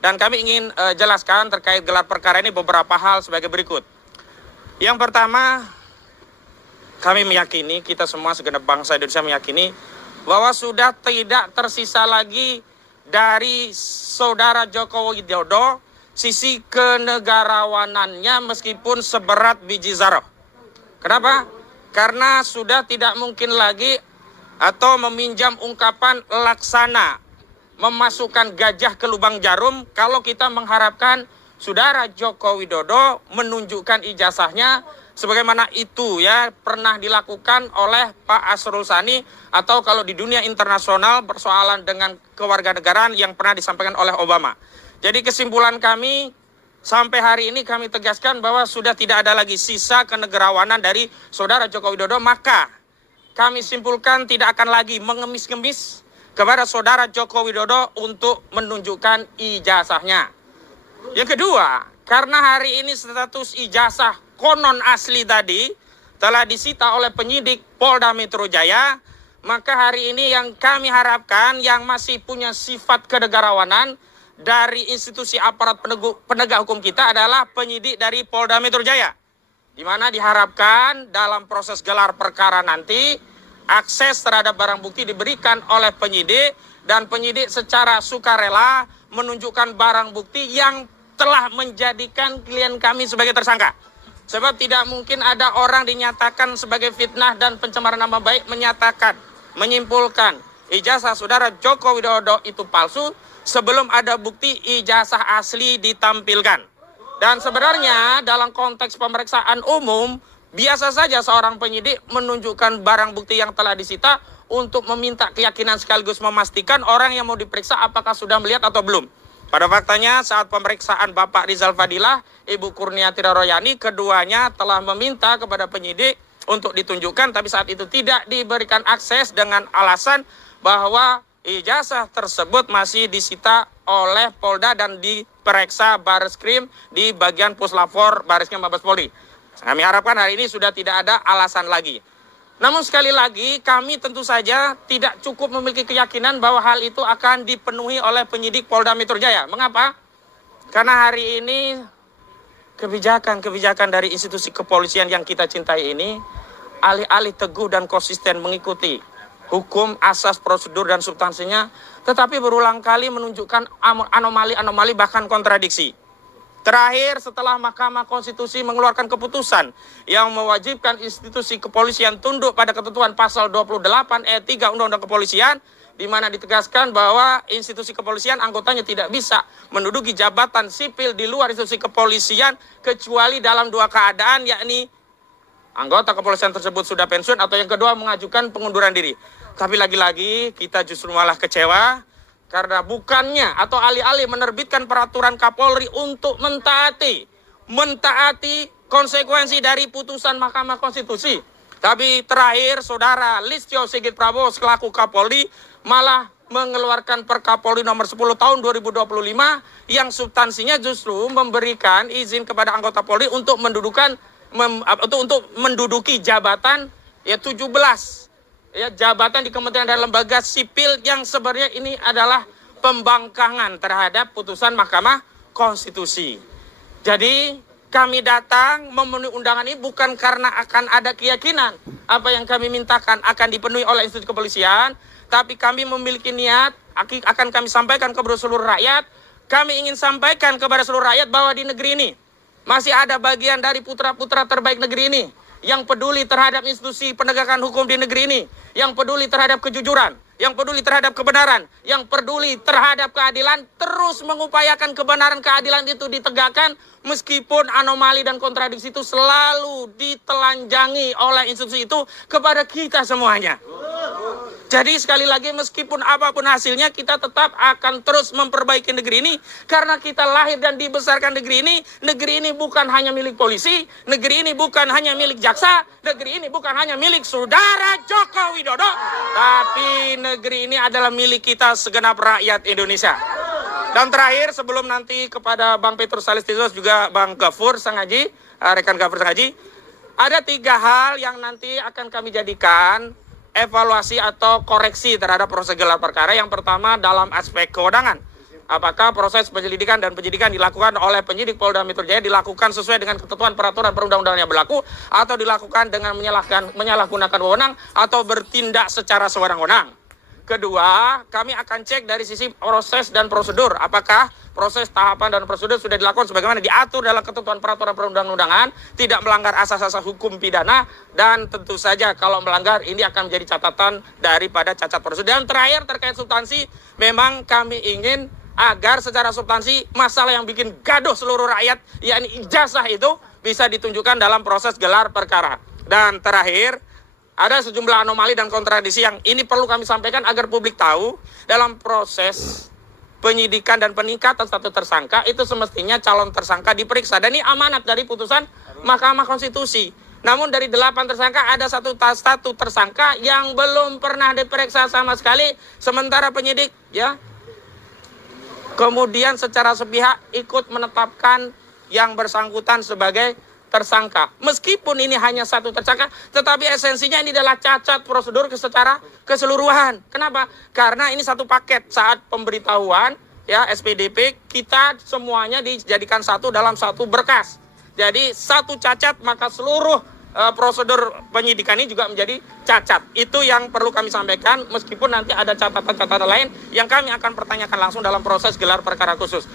Dan kami ingin jelaskan terkait gelar perkara ini beberapa hal sebagai berikut. Yang pertama, kami meyakini, kita semua segenap bangsa Indonesia meyakini bahwa sudah tidak tersisa lagi dari saudara Joko Widodo sisi kenegarawanannya meskipun seberat biji zarah. Kenapa? Karena sudah tidak mungkin lagi atau meminjam ungkapan laksana memasukkan gajah ke lubang jarum kalau kita mengharapkan saudara Joko Widodo menunjukkan ijazahnya sebagaimana itu ya pernah dilakukan oleh Pak Asrul Sani atau kalau di dunia internasional persoalan dengan kewarganegaraan yang pernah disampaikan oleh Obama. Jadi kesimpulan kami sampai hari ini kami tegaskan bahwa sudah tidak ada lagi sisa kenegarawanan dari saudara Joko Widodo, maka kami simpulkan tidak akan lagi mengemis-ngemis kepada saudara Joko Widodo untuk menunjukkan ijazahnya. Yang kedua, karena hari ini status ijazah konon asli tadi telah disita oleh penyidik Polda Metro Jaya, maka hari ini yang kami harapkan yang masih punya sifat kenegarawanan dari institusi aparat penegak hukum kita adalah penyidik dari Polda Metro Jaya, di mana diharapkan dalam proses gelar perkara nanti akses terhadap barang bukti diberikan oleh penyidik dan penyidik secara sukarela menunjukkan barang bukti yang telah menjadikan klien kami sebagai tersangka. Sebab tidak mungkin ada orang dinyatakan sebagai fitnah dan pencemaran nama baik menyimpulkan ijazah saudara Joko Widodo itu palsu sebelum ada bukti ijazah asli ditampilkan. Dan sebenarnya dalam konteks pemeriksaan umum biasa saja seorang penyidik menunjukkan barang bukti yang telah disita untuk meminta keyakinan sekaligus memastikan orang yang mau diperiksa apakah sudah melihat atau belum. Pada faktanya saat pemeriksaan Bapak Rizal Fadilah, Ibu Kurniati Royani, keduanya telah meminta kepada penyidik untuk ditunjukkan, tapi saat itu tidak diberikan akses dengan alasan bahwa ijazah tersebut masih disita oleh Polda dan diperiksa Bareskrim di bagian Puslapor Bareskrim Mabes Polri. Kami harapkan hari ini sudah tidak ada alasan lagi. Namun sekali lagi kami tentu saja tidak cukup memiliki keyakinan bahwa hal itu akan dipenuhi oleh penyidik Polda Metro Jaya. Mengapa? Karena hari ini kebijakan dari institusi kepolisian yang kita cintai ini alih-alih teguh dan konsisten mengikuti hukum, asas, prosedur, dan substansinya, tetapi berulang kali menunjukkan anomali-anomali bahkan kontradiksi. Terakhir, setelah Mahkamah Konstitusi mengeluarkan keputusan yang mewajibkan institusi kepolisian tunduk pada ketentuan pasal 28 ayat 3 Undang-Undang Kepolisian, di mana ditegaskan bahwa institusi kepolisian anggotanya tidak bisa menduduki jabatan sipil di luar institusi kepolisian kecuali dalam dua keadaan, yakni anggota kepolisian tersebut sudah pensiun atau yang kedua mengajukan pengunduran diri. Tapi lagi-lagi kita justru malah kecewa karena bukannya atau alih-alih menerbitkan peraturan Kapolri untuk mentaati konsekuensi dari putusan Mahkamah Konstitusi. Tapi terakhir saudara Listio Sigit Prabowo selaku Kapolri malah mengeluarkan Perkapolri nomor 10 tahun 2025 yang substansinya justru memberikan izin kepada anggota Polri untuk menduduki jabatan ya 17 ya jabatan di kementerian dan lembaga sipil yang sebenarnya ini adalah pembangkangan terhadap putusan Mahkamah Konstitusi. Jadi kami datang memenuhi undangan ini bukan karena akan ada keyakinan apa yang kami mintakan akan dipenuhi oleh institusi kepolisian, tapi kami memiliki niat akan kami sampaikan kepada seluruh rakyat. Kami ingin sampaikan kepada seluruh rakyat bahwa di negeri ini masih ada bagian dari putra-putra terbaik negeri ini yang peduli terhadap institusi penegakan hukum di negeri ini, yang peduli terhadap kejujuran, yang peduli terhadap kebenaran, yang peduli terhadap keadilan, terus mengupayakan kebenaran keadilan itu ditegakkan meskipun anomali dan kontradiksi itu selalu ditelanjangi oleh institusi itu kepada kita semuanya. Jadi sekali lagi meskipun apapun hasilnya kita tetap akan terus memperbaiki negeri ini karena kita lahir dan dibesarkan negeri ini. Negeri ini bukan hanya milik polisi, negeri ini bukan hanya milik jaksa, negeri ini bukan hanya milik saudara Joko Widodo, tapi negeri ini adalah milik kita segenap rakyat Indonesia. Dan terakhir sebelum nanti kepada Bang Petrus Salistinos juga Bang Gafur Sangaji, rekan Gafur Sangaji, ada 3 hal yang nanti akan kami jadikan evaluasi atau koreksi terhadap proses gelar perkara. Yang pertama dalam aspek kewenangan. apakah proses penyelidikan dan penyidikan dilakukan oleh penyidik Polda Metro Jaya dilakukan sesuai dengan ketentuan peraturan perundang-undangan yang berlaku, atau dilakukan dengan menyalahgunakan wewenang atau bertindak secara sewenang-wenang. Kedua, kami akan cek dari sisi proses dan prosedur, apakah proses, tahapan, dan prosedur sudah dilakukan sebagaimana diatur dalam ketentuan peraturan perundang-undangan, tidak melanggar asas-asas hukum pidana, dan tentu saja kalau melanggar ini akan menjadi catatan daripada cacat prosedur. Dan terakhir terkait substansi, memang kami ingin agar secara substansi masalah yang bikin gaduh seluruh rakyat, yakni ijazah itu bisa ditunjukkan dalam proses gelar perkara. Dan terakhir, ada sejumlah anomali dan kontradiksi yang ini perlu kami sampaikan agar publik tahu. Dalam proses penyidikan dan peningkatan status tersangka, itu semestinya calon tersangka diperiksa. Dan ini amanat dari putusan Mahkamah Konstitusi. Namun dari 8 tersangka ada satu tersangka yang belum pernah diperiksa sama sekali, sementara penyidik kemudian secara sepihak ikut menetapkan yang bersangkutan sebagai tersangka. Meskipun ini hanya satu tersangka, tetapi esensinya ini adalah cacat prosedur secara keseluruhan. Kenapa? Karena ini satu paket. Saat pemberitahuan SPDP, kita semuanya dijadikan satu dalam satu berkas. Jadi satu cacat, maka seluruh prosedur penyidikan ini juga menjadi cacat. Itu yang perlu kami sampaikan, meskipun nanti ada catatan-catatan lain yang kami akan pertanyakan langsung dalam proses gelar perkara khusus.